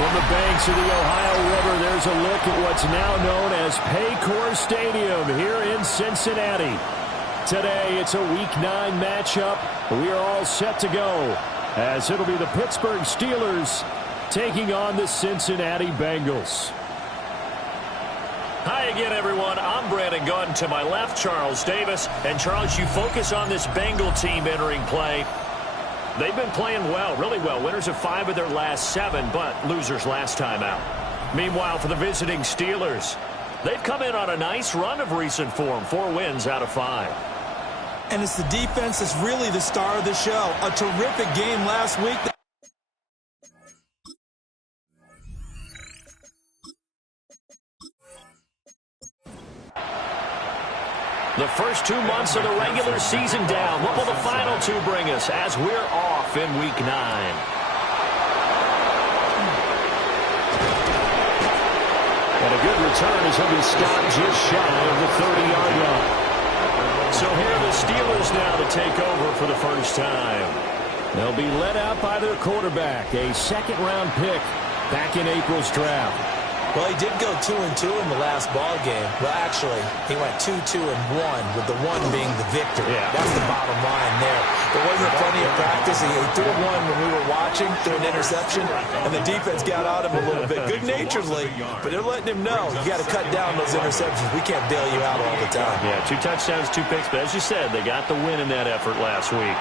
From the banks of the Ohio River, there's a look at what's now known as Paycor Stadium here in Cincinnati. Today, it's a Week 9 matchup. We are all set to go, as it'll be the Pittsburgh Steelers taking on the Cincinnati Bengals. Hi again, everyone. I'm Brandon Gunn. To my left, Charles Davis. And, Charles, you focus on this Bengal team entering play. They've been playing well, really well. Winners of 5 of their last 7, but losers last time out. Meanwhile, for the visiting Steelers, they've come in on a nice run of recent form, 4 wins out of 5. And it's the defense that's really the star of the show. A terrific game last week. The first 2 months of the regular season down. What will the final 2 bring us as we're off in Week 9? And a good return as he'll be stopped just shy of the 30-yard line. So here are the Steelers now to take over for the first time. They'll be led out by their quarterback, a second-round pick back in April's draft. Well, he did go 2-2 in the last ball game. Well, actually, he went 2-2-1, with the 1 being the victory. Yeah. That's the bottom line there. There wasn't plenty of practice. He threw one when we were watching, threw an interception, and the defense got on him a little bit, good-naturedly. But they're letting him know, you got to cut down those interceptions. We can't bail you out all the time. Yeah, 2 touchdowns, 2 picks. But as you said, they got the win in that effort last week.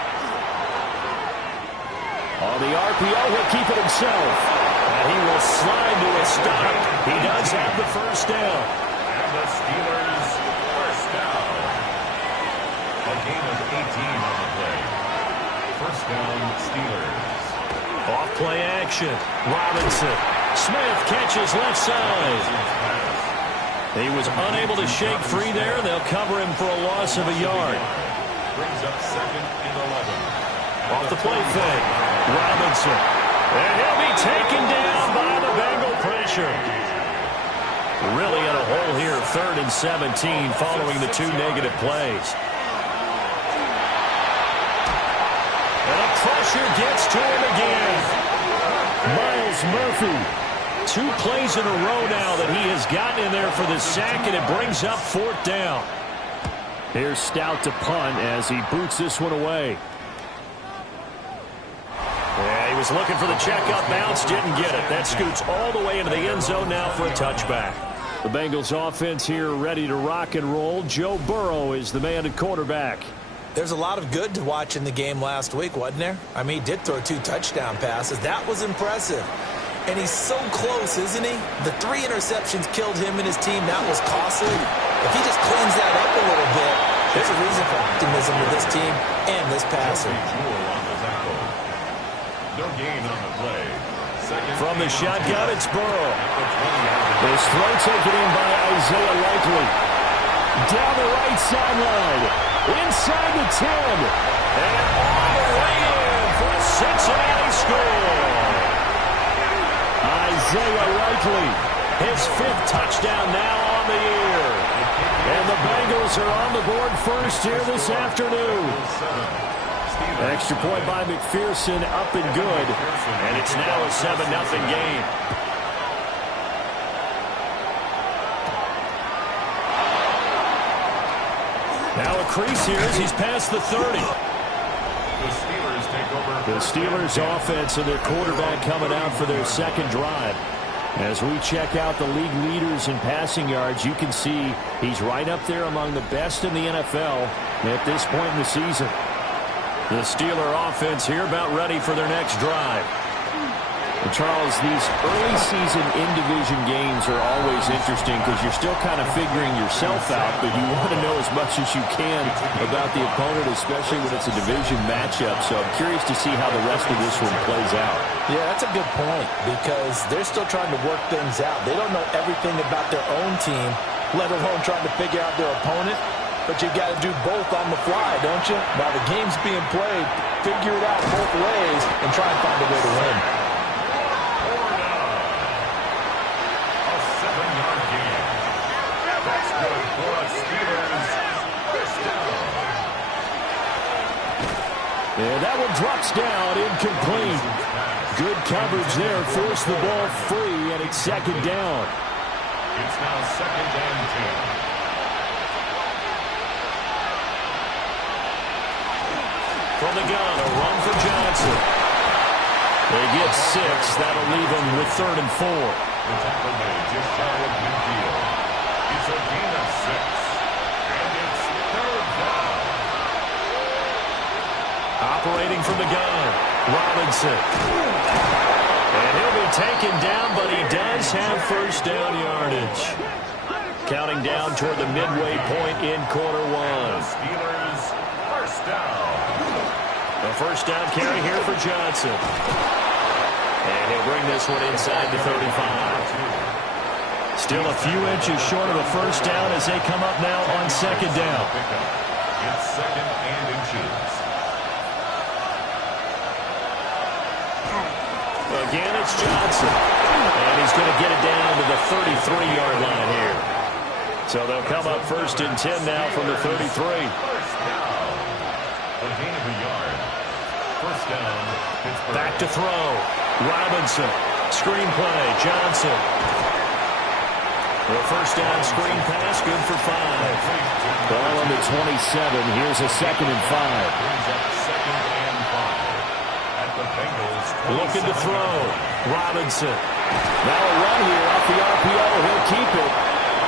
On the RPO, he'll keep it himself. And he will slide to a stop. He does have the first down. And the Steelers first down. A gain of 18 on the play. First down, Steelers. Off play action. Robinson. Smith catches left side. He was unable to shake free there. They'll cover him for a loss of a yard. Brings up 2nd and 11. Off the play fake. Robinson. And he'll be taken down by the Bengal pressure. Really in a hole here, 3rd and 17 following the 2 negative plays. And the pressure gets to him again. Myles Murphy. 2 plays in a row now that he has gotten in there for the sack, and it brings up 4th down. Here's Stout to punt as he boots this one away. Yeah, he was looking for the check-up bounce, didn't get it. That scoots all the way into the end zone now for a touchback. The Bengals offense here ready to rock and roll. Joe Burrow is the man at quarterback. There's a lot of good to watch in the game last week, wasn't there? I mean, he did throw 2 touchdown passes. That was impressive. And he's so close, isn't he? The 3 interceptions killed him and his team. That was costly. If he just cleans that up a little bit, there's a reason for optimism with this team and this passer. No gain on the play. From the shotgun, it's Burrow. This throw taken in by Isaiah Likely. Down the right sideline. Inside the 10. And all the way in for a Cincinnati score. Isaiah Likely. His 5th touchdown now on the year. And the Bengals are on the board first here this afternoon. Extra point by McPherson, up and good. And it's now a 7-0 game. Now a crease here as he's past the 30. The Steelers take over. The Steelers offense and their quarterback coming out for their 2nd drive. As we check out the league leaders in passing yards, you can see he's right up there among the best in the NFL at this point in the season. The Steeler offense here about ready for their next drive. And Charles, these early season in-division games are always interesting because you're still kind of figuring yourself out, but you want to know as much as you can about the opponent, especially when it's a division matchup. So I'm curious to see how the rest of this one plays out. Yeah, that's a good point because they're still trying to work things out. They don't know everything about their own team, let alone trying to figure out their opponent. But you got to do both on the fly, don't you? While the game's being played, figure it out both ways and try and find a way to win. And that one drops down, incomplete. Good coverage there. Forced the ball free, and it's second down. It's now second and 10. From the gun, a run for Johnson. They get 6. That'll leave them with 3rd and 4. The tackle made just shy of midfield. It's a gain of 6. And it's 3rd down. Operating from the gun, Robinson. And he'll be taken down, but he does have first down yardage. Counting down toward the midway point in quarter one. Steelers, first down. A first down carry here for Johnson. And he'll bring this one inside the 35. Still a few inches short of a first down as they come up now on second down. It's second and inches. Again, it's Johnson. And he's going to get it down to the 33-yard line here. So they'll come up first and 10 now from the 33. First down. A gain of a yard. First down, Pittsburgh. Back to throw. Robinson. Screen play. Johnson. The first down screen pass, good for 5. Ball on the 27. Here's a second and 5. Brings up second and 5. At the Bengals. Looking to throw. Robinson. Now a run here off the RPO. He'll keep it.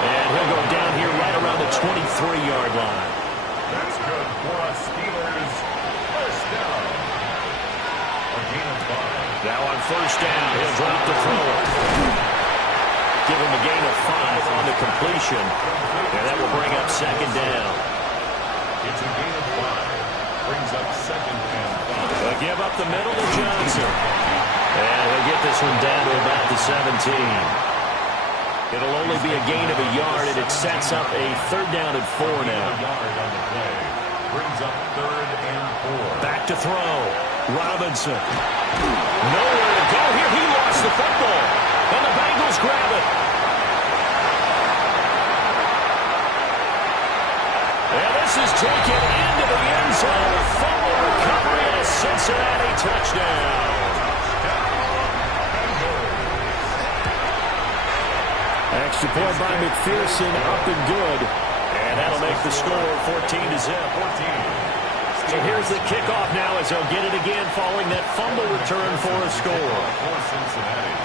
And he'll go down here right around the 23-yard line. That's good for us Steelers. First down. A gain of 5. Now on first down, he'll drop the throw. Give him a gain of 5 on the completion. And that will bring up second down. It's a gain of 5. Brings up second and 5. They'll give up the middle to Johnson. And he'll get this one down to about the 17. It'll only be a gain of a yard, and it sets up a third down and 4 now. A yard on the play. Brings up third and 4. Back to throw. Robinson. Nowhere to go here. He lost the football. And the Bengals grab it. And this is taken into the end zone. A fumble recovery and a Cincinnati touchdown. Extra point by McPherson, up and good. And that'll make the score 14-0. So here's the kickoff now as they'll get it again following that fumble return for a score. For Cincinnati.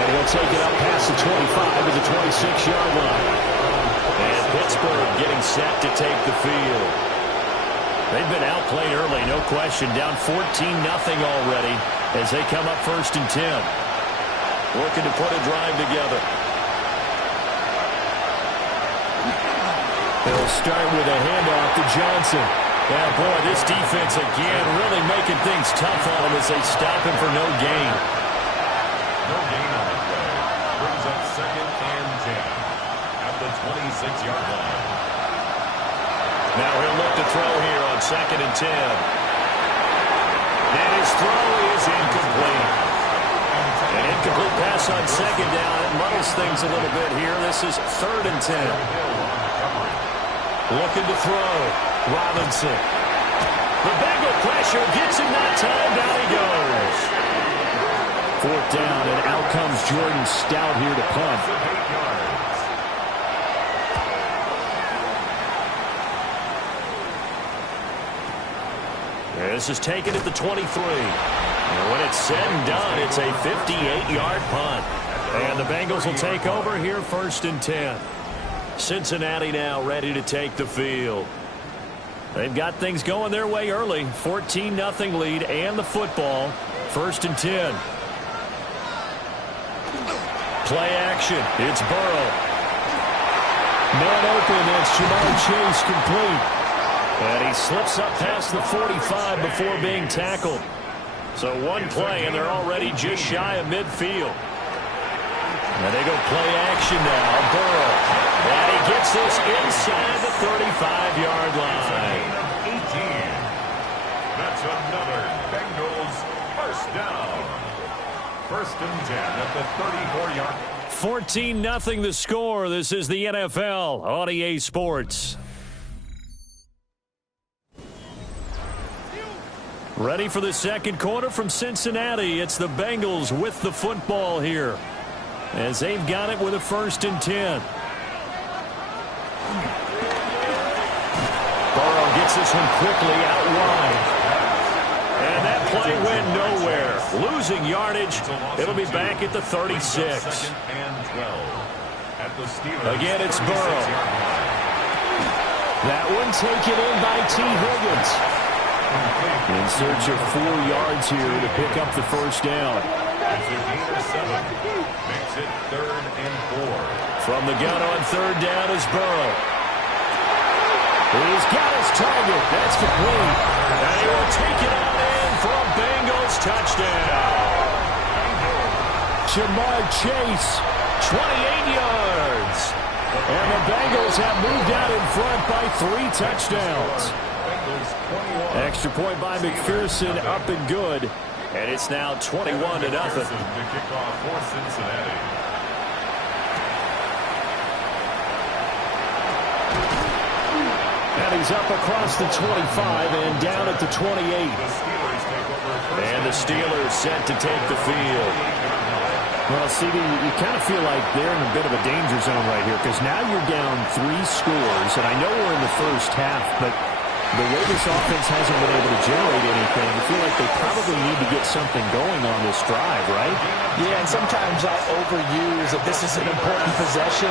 And he'll take it up past the 25 to the 26-yard line. And Pittsburgh getting set to take the field. They've been outplayed early, no question. Down 14-0 already as they come up first and 10. Working to put a drive together. They'll start with a handoff to Johnson. Yeah, boy, this defense again really making things tough on him as they stop him for no gain. No gain on the play. Brings up second and 10 at the 26-yard line. Now he'll look to throw here on second and 10. And his throw is incomplete. An incomplete pass on second down. It muddles things a little bit here. This is third and 10. Looking to throw. Robinson. The Bengal pressure gets him that time. Down he goes. Fourth down, and out comes Jordan Stout here to punt. This is taken at the 23. And when it's said and done, it's a 58-yard punt. And the Bengals will take over here first and 10. Cincinnati now ready to take the field. They've got things going their way early. 14-0 lead and the football. First and 10. Play action. It's Burrow. Man open. That's Jamar Chase complete. And he slips up past the 45 before being tackled. So one play, and they're already just shy of midfield. And they go play action now. Burrow. And he gets this inside the 35-yard line. 18. That's another Bengals first down. First and 10 at the 34-yard line. 14-0 the score. This is the NFL on EA Sports. Ready for the second quarter from Cincinnati. It's the Bengals with the football here, as they've got it with a 1st and 10. Burrow gets this one quickly out wide. And that play went nowhere. Losing yardage. It'll be back at the 36. Again, it's Burrow. That one taken in by T. Higgins. In search of 4 yards here to pick up the first down. Makes it 3rd and 4. From the gun on 3rd down is Burrow. He's got his target. That's complete. And he will take it on in for a Bengals touchdown. Jamar Chase, 28 yards. And the Bengals have moved out in front by 3 touchdowns. Extra point by McPherson, up and good. And it's now 21-0. To kick off for Cincinnati. And he's up across the 25 and down at the 28. And the Steelers set to take the field. Well, CD, you kind of feel like they're in a bit of a danger zone right here, because now you're down 3 scores, and I know we're in the first half, but the way this offense hasn't been able to generate anything, I feel like they probably need to get something going on this drive, right? Yeah, and sometimes I overuse that this is an important possession.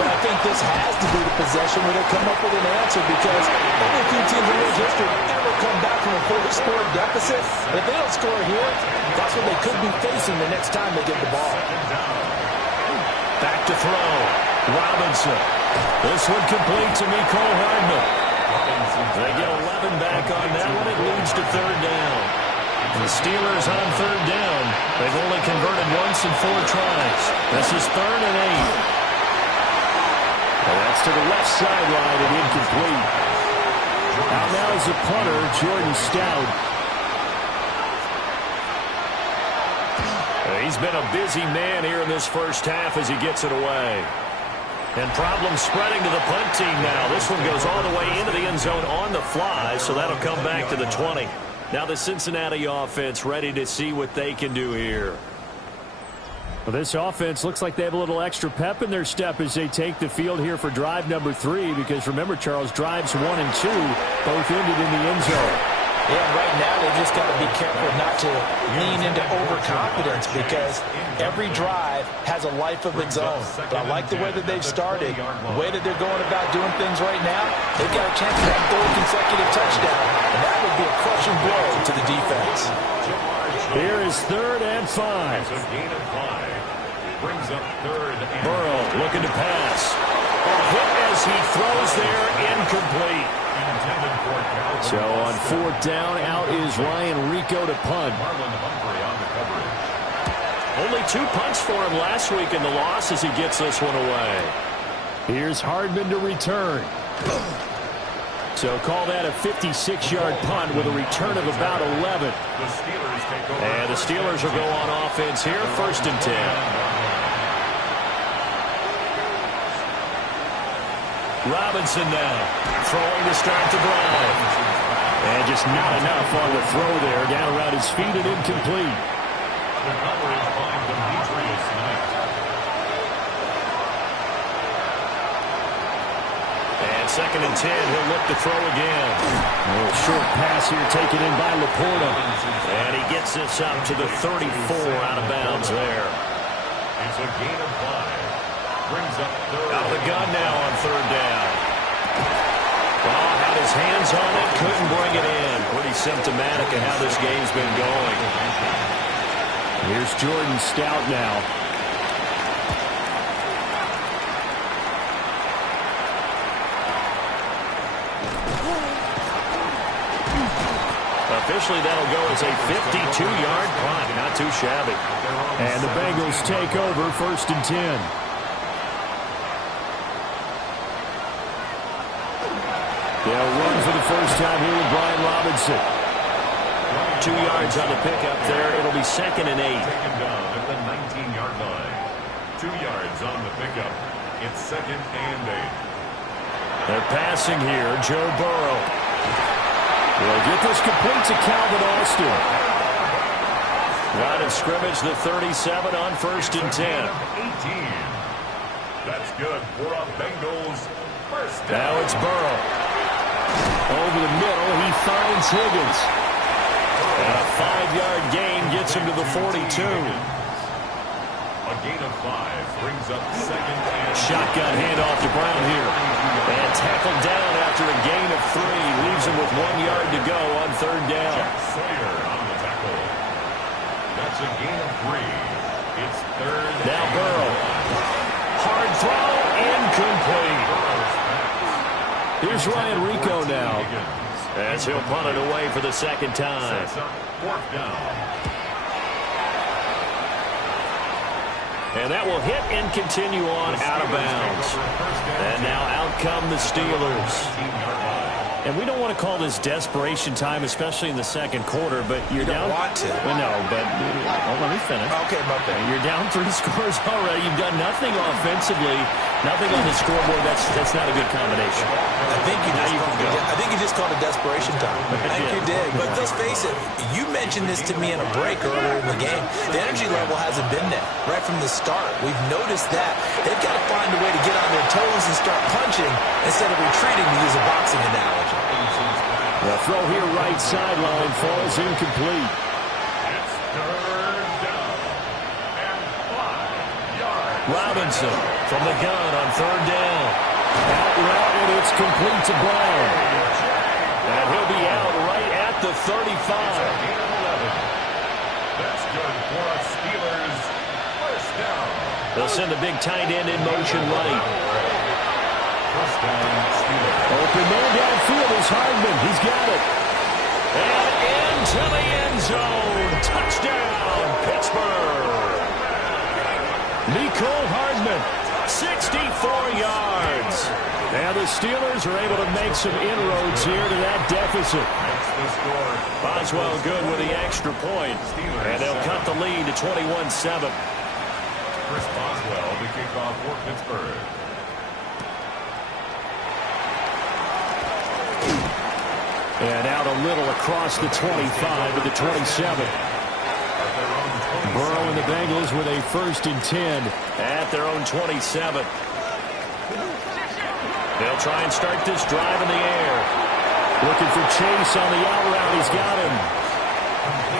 But I think this has to be the possession where they come up with an answer, because only a few teams in league history ever come back from a 4-score deficit. If they don't score here, that's what they could be facing the next time they get the ball. Back to throw. Robinson. This one complete to Mecole Hardman. They get 11 back on that one. It leads to 3rd down. The Steelers on 3rd down. They've only converted once in 4 tries. This is 3rd and 8. And that's to the left sideline and incomplete. Out now is the punter, Jordan Stout. He's been a busy man here in this first half as he gets it away. And problems spreading to the punt team now. This one goes all the way into the end zone on the fly, so that'll come back to the 20. Now the Cincinnati offense ready to see what they can do here. Well, this offense looks like they have a little extra pep in their step as they take the field here for drive number 3, because remember, Charles, drives 1 and 2 both ended in the end zone. Yeah, right now they just got to be careful not to lean into overconfidence, because every drive has a life of its own. But I like the way that they've started, the way that they're going about doing things right now. They've got a chance for that 3rd consecutive touchdown, and that would be a crushing blow to the defense. Here is 3rd and 5. It's a gain of 5. Brings up 3rd and Burrow looking to pass. Hit as he throws there, incomplete. So on 4th down, out is Ryan Rico to punt. Only 2 punts for him last week in the loss as he gets this one away. Here's Hardman to return. So call that a 56-yard punt with a return of about 11. And the Steelers will go on offense here, 1st and 10. Robinson now, throwing to start the drive. And just not enough on the throw there, down around his feet and incomplete. The coverage by Demetrius Knight. And 2nd and 10, he'll look to throw again. A little short pass here taken in by Laporta. And he gets this up to the 34 out of bounds there. It's a gain of 5. Brings up 3rd. Out of the gun now on 3rd down. Well, had his hands on it, couldn't bring it in. Pretty symptomatic of how this game's been going. Here's Jordan Stout now. Officially, that'll go as a 52-yard punt. Not too shabby. And the Bengals take over, 1st and 10. They'll run for the first time here with Brian Robinson. 2 yards on the pickup there. It'll be 2nd and 8. Taken down at the 19-yard line. 2 yards on the pickup. It's 2nd and 8. They're passing here. Joe Burrow. We'll get this complete to Calvin Austin. Line of scrimmage, the 37 on 1st and 10. 18. That's good for a Bengals first down. Now it's Burrow. Over the middle, he finds Higgins. And a 5-yard gain gets him to the 42. A gain of 5 brings up second and... Shotgun handoff to Brown here. And tackled down after a gain of 3. Leaves him with 1 yard to go on 3rd down. Jack Sawyer on the tackle. That's a gain of 3. It's 3rd. Now Burrow. Hard throw, incomplete. Here's Ryan Rico now, as he'll punt it away for the 2nd time. Sets up 4th down. And that will hit and continue on out of bounds. And now out come the Steelers. And we don't want to call this desperation time, especially in the 2nd quarter, but you're down. You don't want to. Well, no, but let me finish. Okay, okay. You're down 3 scores already. You've done nothing offensively, nothing on the scoreboard. That's not a good combination. I think you just called it desperation time. I think you did. But let's face it, you mentioned this to me in a break earlier in the game. The energy level hasn't been there right from the start. We've noticed that. They've got to find a way to get on their toes and start punching instead of retreating, to use a boxing analogy. The throw here right sideline falls incomplete. It's 3rd down and 5 yards. Robinson from the gun on 3rd down. Out route, and it's complete to Brown. And he'll be out right at the 35. Gain of 11. That's good for a Steelers first down. They'll send the big tight end in motion right. First down, Steelers. Open man downfield is Hardman. He's got it. And into the end zone. Touchdown, Pittsburgh. Nicole Hardman, 64 yards. Now the Steelers are able to make some inroads here to that deficit. That's the score. Boswell good with the extra point. And they'll cut the lead to 21-7. Chris Boswell to kick off for Pittsburgh. And out a little across the 25 to the 27. Burrow and the Bengals with a 1st and 10 at their own 27. They'll try and start this drive in the air. Looking for Chase on the out route. He's got him.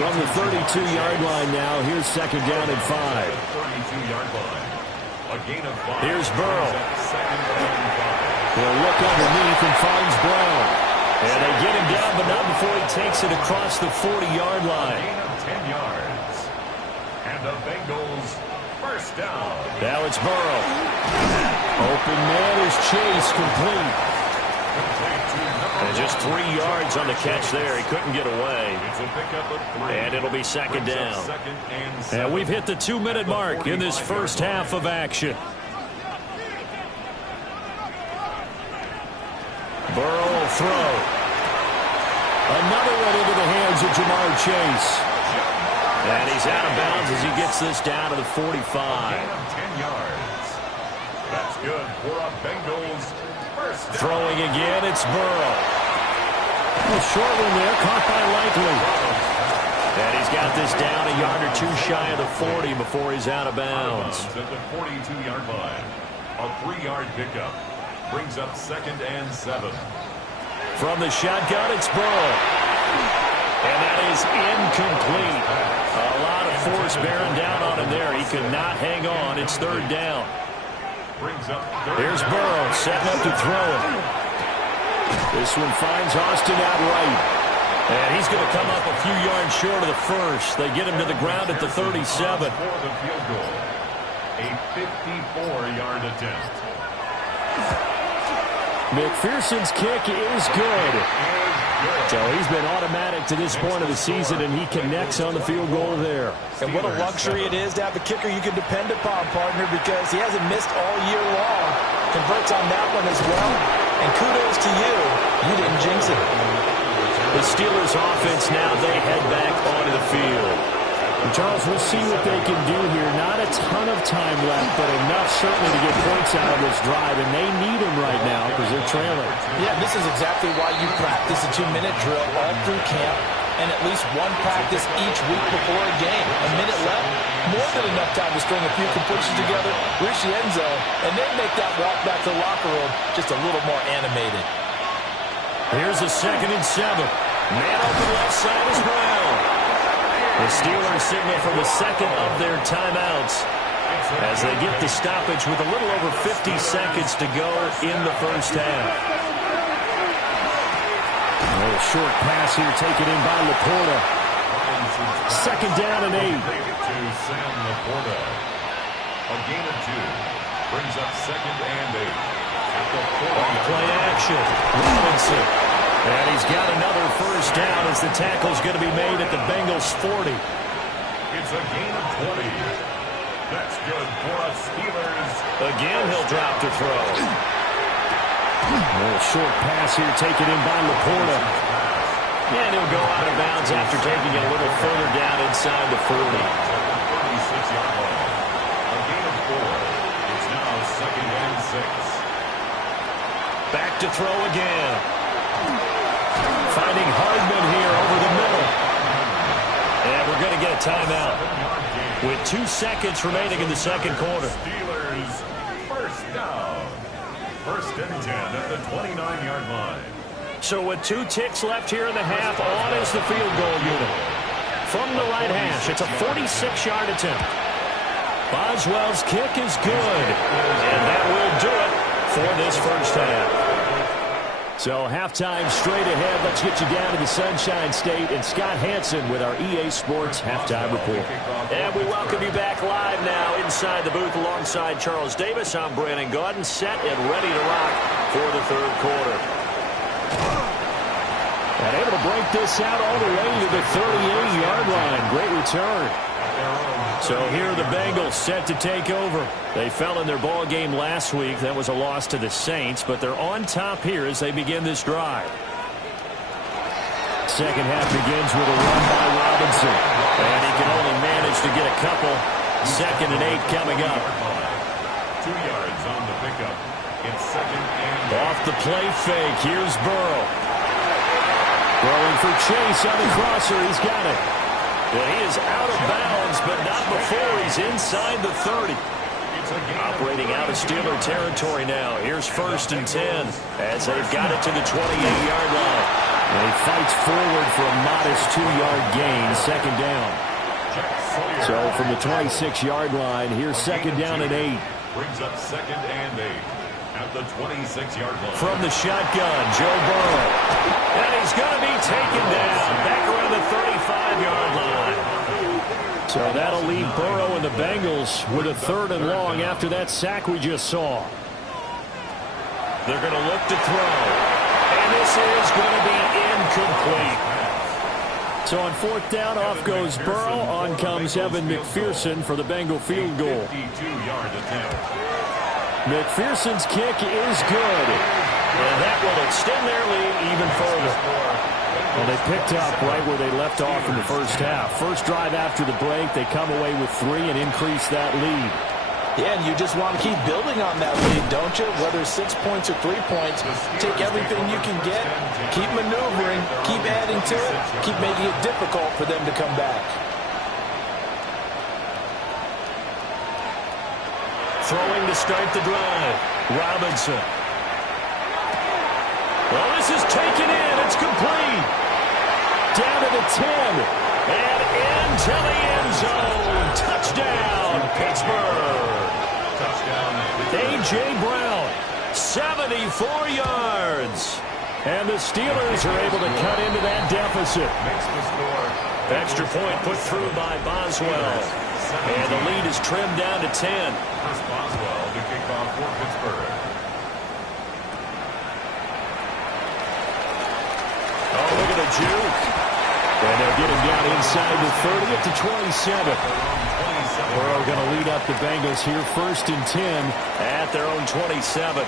From the 32-yard line now, here's 2nd down and 5. 32-yard line. A gain of 5. Here's Burrow. Second down and 5. He'll look underneath and finds Brown. And they get him down, but not before he takes it across the 40-yard line. Gain of 10 yards. And the Bengals first down. Now it's Burrow. Open man is Chase, complete. And just 3 yards on the catch there. He couldn't get away. It's a pickup of 3. And it'll be 2nd down. Second and 7. And we've hit the 2-minute mark in this first half of action. Burrow will throw. Another one into the hands of Jamar Chase. And he's out of bounds as he gets this down to the 45. Gain of 10 yards. That's good for a Bengals first down. Throwing again, it's Burrow. A short one there, caught by Likely. And he's got this down a yard or 2 shy of the 40 before he's out of bounds. At the 42-yard line. A 3-yard pickup. Brings up 2nd and 7. From the shotgun, it's Burrow. And that is incomplete. A lot of force bearing down on him there. He could not hang on. It's 3rd down. Brings up Here's Burrow setting up to throw it. This one finds Austin out right. And he's going to come up a few yards short of the first. They get him to the ground at the 37. For the field goal. A 54-yard attempt. McPherson's kick is good. So he's been automatic to this point of the season, and he connects on the field goal there. And what a luxury it is to have a kicker you can depend upon, partner, because he hasn't missed all year long. Converts on that one as well. And kudos to you. You didn't jinx it. The Steelers offense now, they head back onto the field. Charles, we'll see what they can do here. Not a ton of time left, but enough certainly to get points out of this drive, and they need them right now because they're trailing. Yeah, this is exactly why you practice a 2-minute drill all through camp and at least one practice each week before a game. A minute left, more than enough time to string a few completions together, reach the end zone, and then make that walk back to the locker room just a little more animated. Here's a 2nd and 7. Man open left side is Brown. The Steelers signal from the second of their timeouts as they get the stoppage with a little over 50 seconds to go in the first half. A short pass here taken in by Laporta. 2nd down and 8. To Sam Laporta. A gain of 2. Brings up 2nd and 8. At the 40. Play action. Robinson. And he's got another first down as the tackle's going to be made at the Bengals 40. It's a gain of 20. That's good for us Steelers. Again, he'll drop to throw. A short pass here taken in by Laporta. And he'll go out of bounds after taking it a little further down inside the 40. 36-yard line. A gain of 4. It's now 2nd and 6. Back to throw again. Finding Hardman here over the middle. And we're going to get a timeout with 2 seconds remaining in the second quarter. Steelers first down. 1st and 10 at the 29-yard line. So with 2 ticks left here in the half, on is the field goal unit. From the right hash, it's a 46-yard attempt. Boswell's kick is good. And that will do it for this first half. So halftime straight ahead. Let's get you down to the Sunshine State and Scott Hansen with our EA Sports halftime report. And we welcome you back live now inside the booth alongside Charles Davis. I'm Brandon Gaudin, set and ready to rock for the third quarter. And able to break this out all the way to the 38-yard line. Great return. So here are the Bengals set to take over. They fell in their ball game last week. That was a loss to the Saints, but they're on top here as they begin this drive. Second half begins with a run by Robinson. And he can only manage to get a couple. 2nd and 8 coming up. 2 yards on the pickup. It's 2nd and 8. Off the play fake. Here's Burrow. Throwing for Chase on the crosser. He's got it. And he is out of bounds, but not before he's inside the 30. Operating out of Steeler territory now. Here's 1st and 10 as they've got it to the 28-yard line. And he fights forward for a modest 2-yard gain, 2nd down. So from the 26-yard line, here's 2nd down and 8. Brings up 2nd and 8 at the 26-yard line. From the shotgun, Joe Burrow. And he's going to be taken down back around the 35-yard line. So that'll leave Burrow and the Bengals with a 3rd and long after that sack we just saw. They're going to look to throw. And this is going to be incomplete. So on 4th down, off goes Burrow. On comes Evan McPherson for the Bengal field goal. 52-yard attempt. McPherson's kick is good. And that will extend their lead even further. Well, they picked up right where they left off in the first half. First drive after the break, they come away with 3 and increase that lead. Yeah, and you just want to keep building on that lead, don't you? Whether 6 points or 3 points, take everything you can get, keep maneuvering, keep adding to it, keep making it difficult for them to come back. Throwing to start the drive. Robinson. Well, this is taken in. It's complete. Down to the 10. And into the end zone. Touchdown, Pittsburgh. Touchdown. A.J. Brown. 74 yards. And the Steelers are able to cut into that deficit. Makes the score. Extra point put through by Boswell. And the lead is trimmed down to 10. Chris Boswell to kick off for Pittsburgh. Oh, look at the juke. And they'll get him down inside the 30 up to 27. Burrow going to lead up the Bengals here, 1st and 10 at their own 27.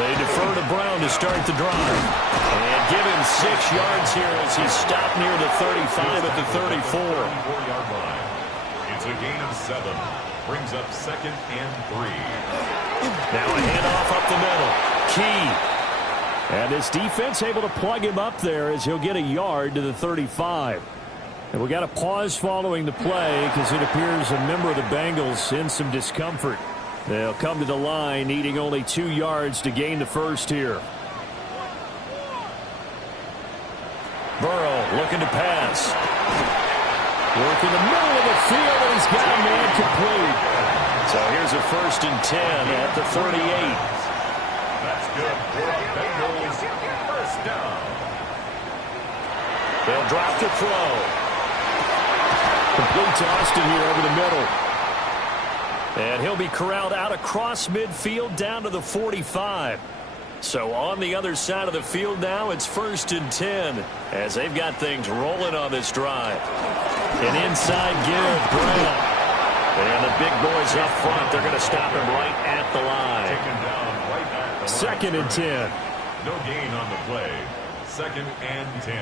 They defer to Brown to start the drive. And give him 6 yards here as he stopped near the 35 at the 34. 34-yard line. It's a gain of 7. Brings up 2nd and 3. Now a handoff up the middle. Key. And this defense able to plug him up there as he'll get a yard to the 35. And we got a pause following the play because it appears a member of the Bengals in some discomfort. They'll come to the line needing only 2 yards to gain the first here. Burrow looking to pass. Work in the middle of the field, and he's got a man complete. So here's a 1st and 10 at the 38. That's good for a Bengals first down. They'll drop the throw. Complete to Austin here over the middle. And he'll be corralled out across midfield down to the 45. So on the other side of the field now, it's 1st and 10 as they've got things rolling on this drive. An inside give, Brown. And the big boys up front, they're going to stop him right at the line. Taken down right at the 2nd and 10. No gain on the play. 2nd and 10.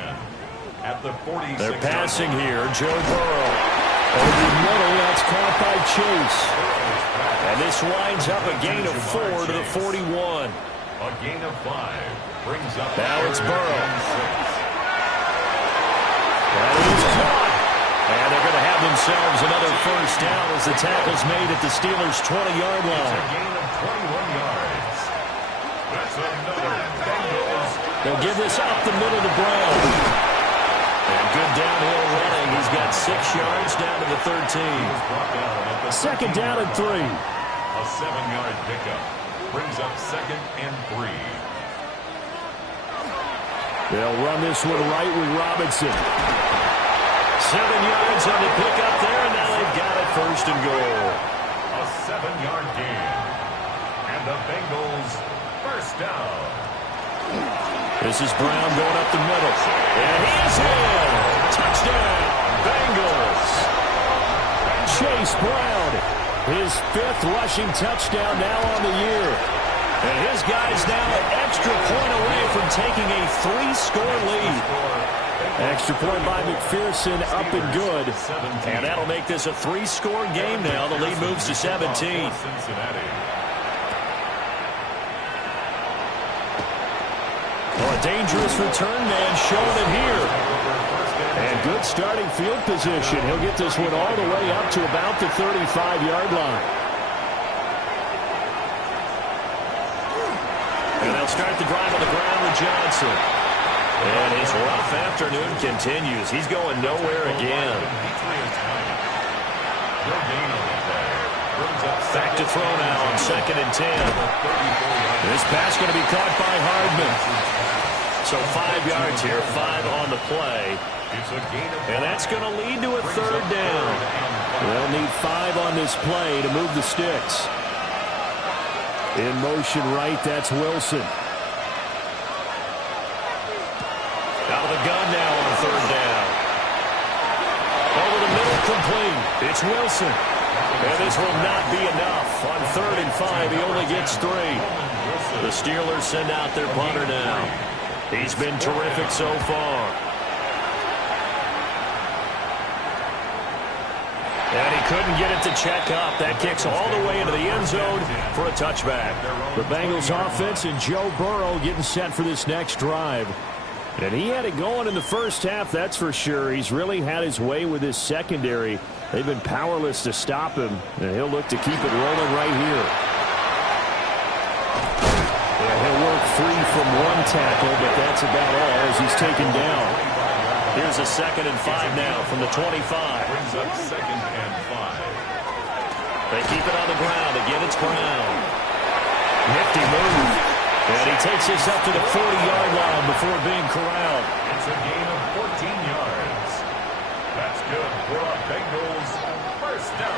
At the 46. They're passing here. Joe Burrow. Over the middle, that's caught by Chase. And this winds up a gain of 4 to the 41. A gain of 5. Brings up now it's Burrow. That is caught. And they're going to have themselves another first down as the tackle's made at the Steelers' 20-yard line. It's a gain of 21 yards. That's another Bengals. They'll give this up the middle to Brown. And good downhill running. He's got 6 yards down to the 13. 2nd down and 3. A 7-yard pickup. Brings up 2nd and 3. They'll run this one right with Robinson. 7 yards on the pickup there, and now they've got it 1st and goal. A 7-yard gain. And the Bengals first down. This is Brown going up the middle. And he is in. Touchdown, Bengals. Chase Brown, his 5th rushing touchdown now on the year. And his guy's now an extra point away from taking a 3-score lead. Extra point by McPherson, up and good. And that'll make this a 3-score game now. The lead moves to 17. A dangerous return man showing it here. And good starting field position. He'll get this one all the way up to about the 35-yard line. And they'll start the drive on the ground with Johnson. And his rough afternoon continues. He's going nowhere again. Back to throw now on 2nd and 10. This pass going to be caught by Hardman. So 5 yards here, 5 on the play. And that's going to lead to a 3rd down. They'll need 5 on this play to move the sticks. In motion right, that's Wilson. Out of the gun now on 3rd down. Over the middle, complete. It's Wilson. And this will not be enough. On 3rd and 5, he only gets 3. The Steelers send out their punter now. He's been terrific so far. And he couldn't get it to check up. That kicks all the way into the end zone for a touchback. The Bengals offense and Joe Burrow getting set for this next drive. And he had it going in the first half, that's for sure. He's really had his way with his secondary. They've been powerless to stop him, and he'll look to keep it rolling right here. Yeah, he'll work free from one tackle, but that's about all as he's taken down. Here's a 2nd and 5 now from the 25. Brings up 2nd and 5. They keep it on the ground. Again, it's Brown. Nifty move. And he takes this up to the 40-yard line before being corralled. It's a gain of 14 yards. That's good for a Bengals first down.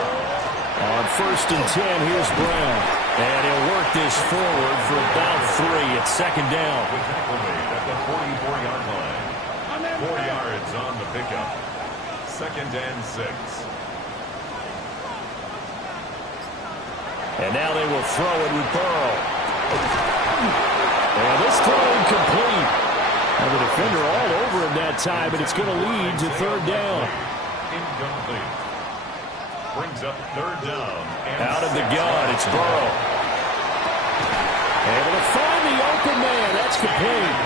On 1st and 10, here's Brown. And he'll work this forward for about 3. It's 2nd down. The tackle made at the 44-yard line. 4 yards on the pickup. 2nd and 6. And now they will throw it with Burrow. defender all over him that time, and it's going to lead to third down. Incomplete. Brings up third down. Out of the gun, it's Burrow. Able to find the open man. That's complete.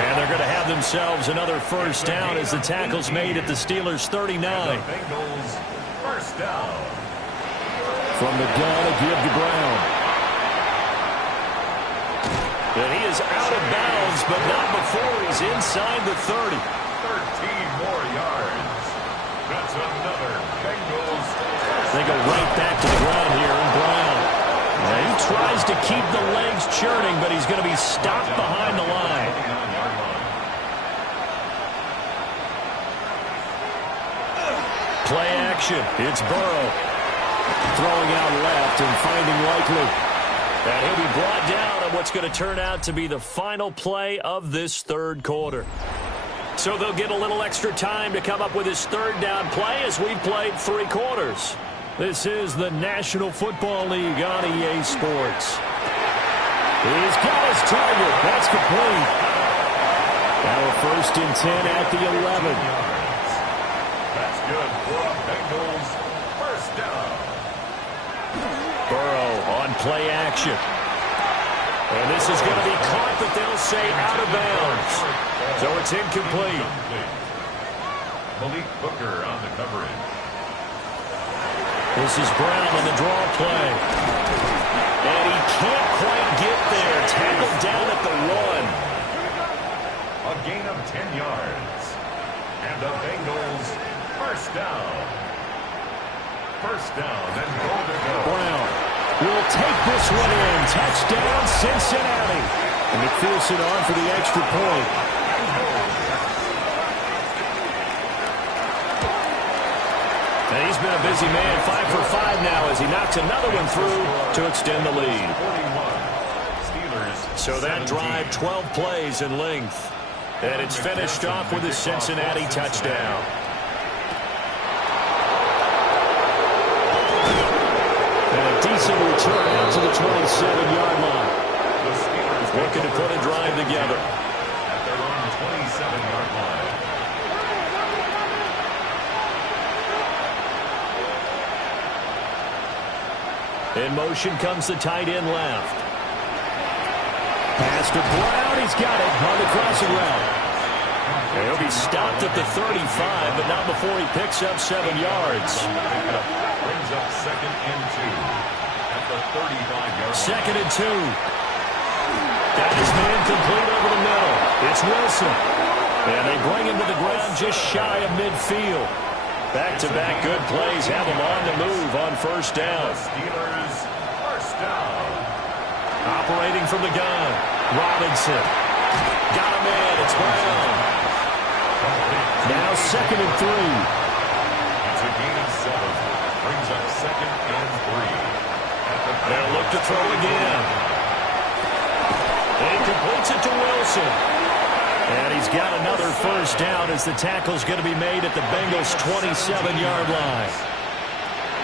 And they're going to have themselves another first down as the tackle's made at the Steelers' 39. Bengals first down. From the gun, a give to Brown. And he is out of bounds, but not before he's inside the 30. 13 more yards. That's another Bengals. They go right back to the ground here, and Brown. Now he tries to keep the legs churning, but he's going to be stopped behind the line. Play action. It's Burrow. Throwing out left and finding Likely. And he'll be brought down on what's going to turn out to be the final play of this third quarter. So they'll get a little extra time to come up with his third down play as we've played 3 quarters. This is the National Football League on EA Sports. He's got his target. That's complete. Now a 1st and 10 at the 11. That's good for Bengals first down. Burrow on play action. And this is going to be caught, but they'll say out of bounds. So it's incomplete. Malik Booker on the coverage. This is Brown on the draw play. And he can't quite get there. Tackled down at the 1. A gain of 10 yards. And the Bengals first down. First down and goal to go. Brown will take this one in. Touchdown, Cincinnati. And McPherson on for the extra point. And he's been a busy man, 5 for 5 now as he knocks another one through to extend the lead. So that drive, 12 plays in length. And it's finished off with a Cincinnati touchdown. And a decent return out to the 27-yard line. Looking to put a drive together. At their own 27-yard line. In motion comes the tight end left. Pass to Brown. He's got it on the crossing route. And he'll be stopped at the 35, but not before he picks up 7 yards. Brings up 2nd and 2 at the 35-yard line. 2nd and 2. Got his man complete over the middle. It's Wilson. And they bring him to the ground just shy of midfield. Back-to-back good plays have him on the move on first down. Steelers first down. Operating from the gun. Robinson. Got a man. It's Brown. Now 2nd and 3. It's a gain of 7. Brings up 2nd and 3. They'll look to throw again. And he completes it to Wilson. And he's got another first down as the tackle's going to be made at the Bengals' 27-yard line.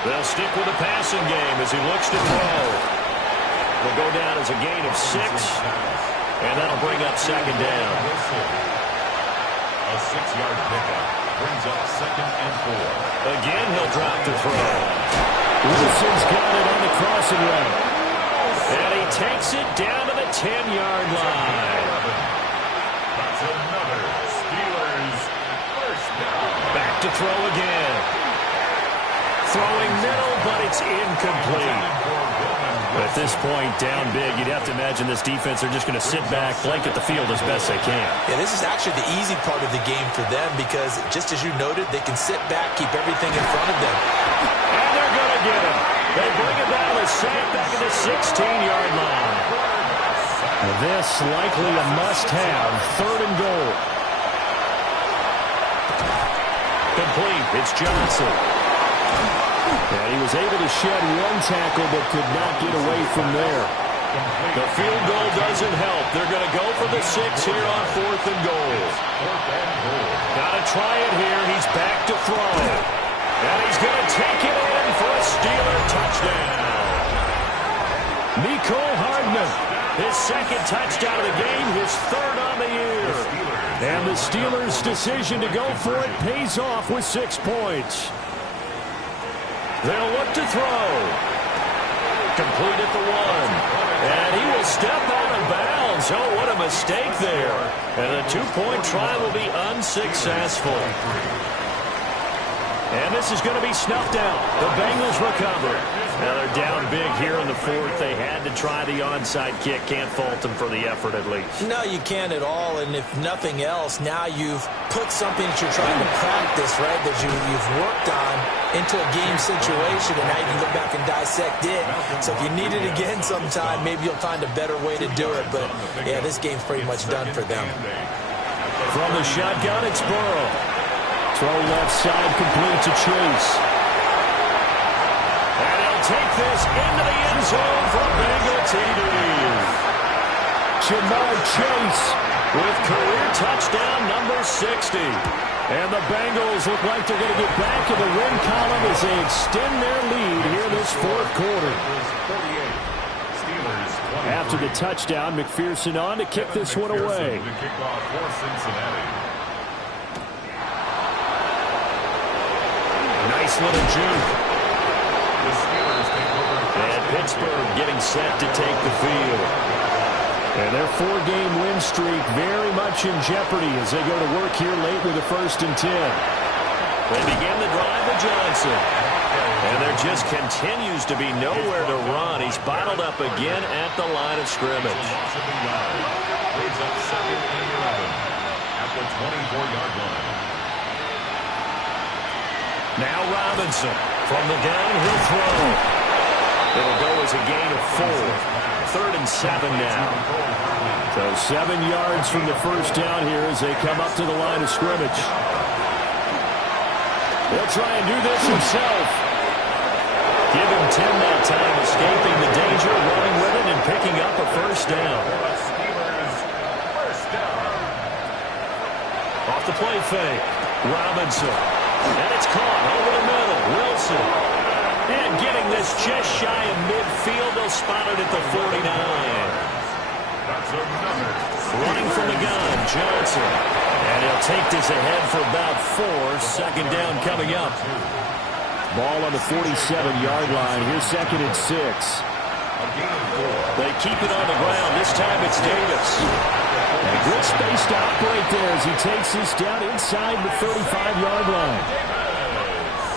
They'll stick with the passing game as he looks to throw. Will go down as a gain of 6. And that'll bring up 2nd down. A 6-yard pickup brings up 2nd and 4. Again, he'll drop to throw. Wilson's got it on the crossing route. And he takes it down to the 10-yard line. That's another Steelers first down. Back to throw again. Throwing middle, but it's incomplete. At this point, down big, you'd have to imagine this defense are just going to sit back, blanket the field as best they can. Yeah, this is actually the easy part of the game for them because, just as you noted, they can sit back, keep everything in front of them. And they're going to get him. They bring him down with Sam back at the 16-yard line. This likely a must-have. 3rd and goal. Complete. It's Johnson. And he was able to shed one tackle but could not get away from there. The field goal doesn't help. They're going to go for the 6 here on 4th and goal. Got to try it here. He's back to throw. And he's going to take it in for a Steeler touchdown. Mecole Hardman, his 2nd touchdown of the game, his 3rd on the year. And the Steelers' decision to go for it pays off with 6 points. They'll look to throw. Complete at the 1. And he will step out of bounds. Oh, what a mistake there. And the 2-point try will be unsuccessful. And this is going to be snuffed out. The Bengals recover. Now they're down big here in the 4th. They had to try the onside kick. Can't fault them for the effort at least. No, you can't at all. And if nothing else, now you've put something that you're trying to practice, right, that you've worked on into a game situation, and now you can go back and dissect it. So if you need it again sometime, maybe you'll find a better way to do it. But, yeah, this game's pretty much done for them. From the shotgun, it's Burrow. Throw left side, complete to Chase. And he'll take this into the end zone for Bengal TD. Jamar Chase with career touchdown number 60. And the Bengals look like they're going to get back in the win column as they extend their lead here this 4th quarter. After the touchdown, McPherson on to kick this one away. Nice little juke. And Pittsburgh getting set to take the field. And their 4-game win streak very much in jeopardy as they go to work here late with a 1st and 10. They begin the drive with Johnson. And there just continues to be nowhere to run. He's bottled up again at the line of scrimmage. Leads up 2nd and 11 at the 24-yard line. Now Robinson from the gun, he'll throw. It'll go as a gain of 4. 3rd and 7 now. So 7 yards from the first down here as they come up to the line of scrimmage. He'll try and do this himself. Give him 10 that time, escaping the danger, running with it, and picking up a 1st down. Off the play fake. Robinson. And it's caught over the middle. Wilson. And getting this just shy of midfield. They'll spot it at the 49. Running from the gun, Johnson. And he'll take this ahead for about 4. 2nd down coming up. Ball on the 47-yard line. Here's 2nd and 6. They keep it on the ground. This time it's Davis. And good space to operate there as he takes this down inside the 35-yard line.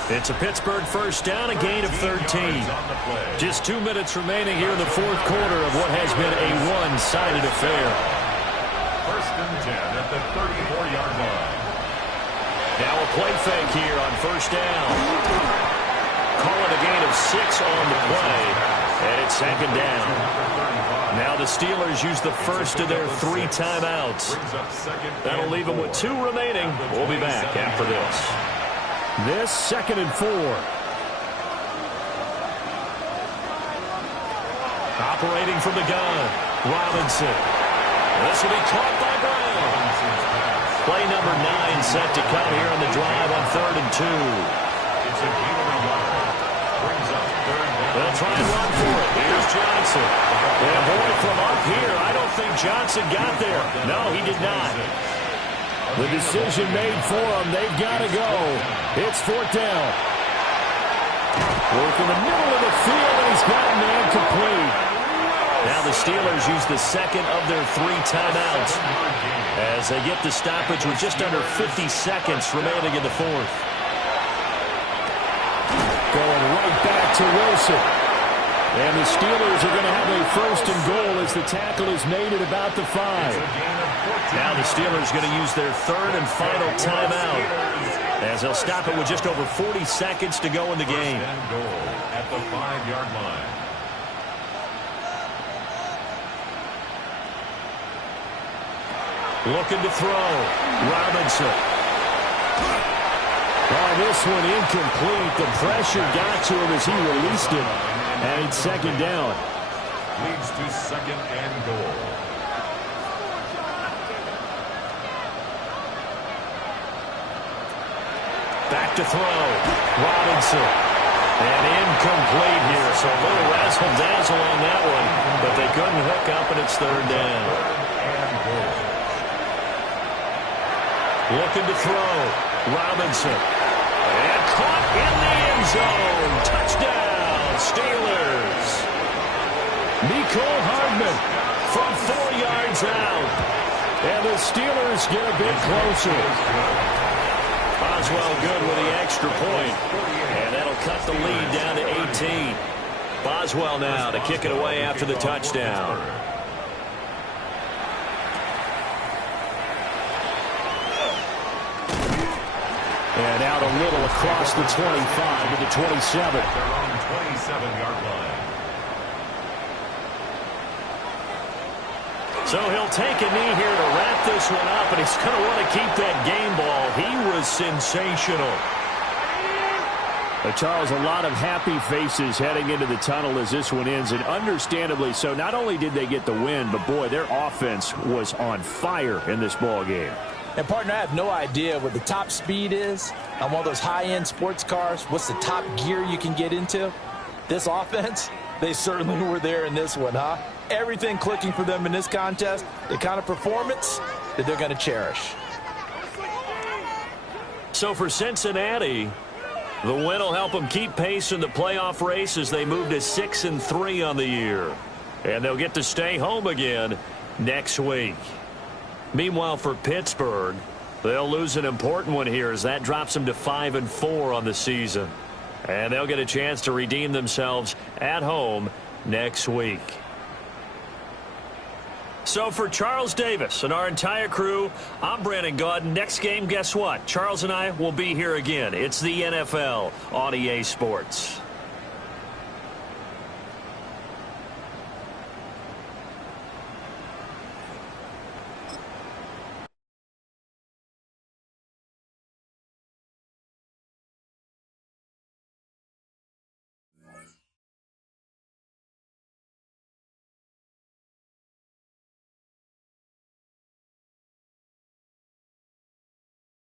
It's a Pittsburgh 1st down, a gain of 13. Just 2 minutes remaining here in the 4th quarter of what has been a one-sided affair. 1st and 10 at the 34-yard line. Now a play fake here on 1st down. Call it a gain of 6 on the play, and it's 2nd down. Now the Steelers use the first of their 3 timeouts. That'll leave them with 2 remaining. We'll be back after this. This 2nd and 4. Operating from the gun, Robinson. This will be caught by Brown. Play number 9 set to come here on the drive on 3rd and 2. It's a gain of 1. Brings up 3rd down. They'll try and run for it. Here's Johnson. And boy, from up here, I don't think Johnson got there. No, he did not. The decision made for them. They've got to go. It's 4th down. Work in the middle of the field, and he's got a man complete. Now the Steelers use the 2nd of their 3 timeouts as they get the stoppage with just under 50 seconds remaining in the 4th. Going right back to Wilson. And the Steelers are going to have a 1st and goal as the tackle is made at about the 5. Now the Steelers going to use their 3rd and final timeout as they'll stop it with just over 40 seconds to go in the game. At the 5-yard line. Looking to throw. Robinson. Oh, this one incomplete. The pressure got to him as he released it. And it's 2nd down. Leads to 2nd and goal. Back to throw. Robinson. And incomplete here. So a little razzle-dazzle on that one. But they couldn't hook up, and it's 3rd down. Looking to throw. Robinson. And caught in the end zone. Touchdown, Steelers. Nicole Hardman from 4 yards out. And the Steelers get a bit closer. Boswell good with the extra point. And that'll cut the lead down to 18. Boswell now to kick it away after the touchdown. And out a little across the 25 to the 27. They're on the 27-yard line. So he'll take a knee here to wrap this one up, and he's going to want to keep that game ball. He was sensational. Charles, a lot of happy faces heading into the tunnel as this one ends, and understandably so. Not only did they get the win, but boy, their offense was on fire in this ball game. And, partner, I have no idea what the top speed is on one of those high-end sports cars. What's the top gear you can get into? This offense, they certainly were there in this one, huh? Everything clicking for them in this contest, the kind of performance that they're going to cherish. So for Cincinnati, the win will help them keep pace in the playoff race as they move to 6-3 on the year. And they'll get to stay home again next week. Meanwhile, for Pittsburgh, they'll lose an important one here as that drops them to 5-4 on the season. And they'll get a chance to redeem themselves at home next week. So for Charles Davis and our entire crew, I'm Brandon Gaudin. Next game, guess what? Charles and I will be here again. It's the NFL on EA Sports.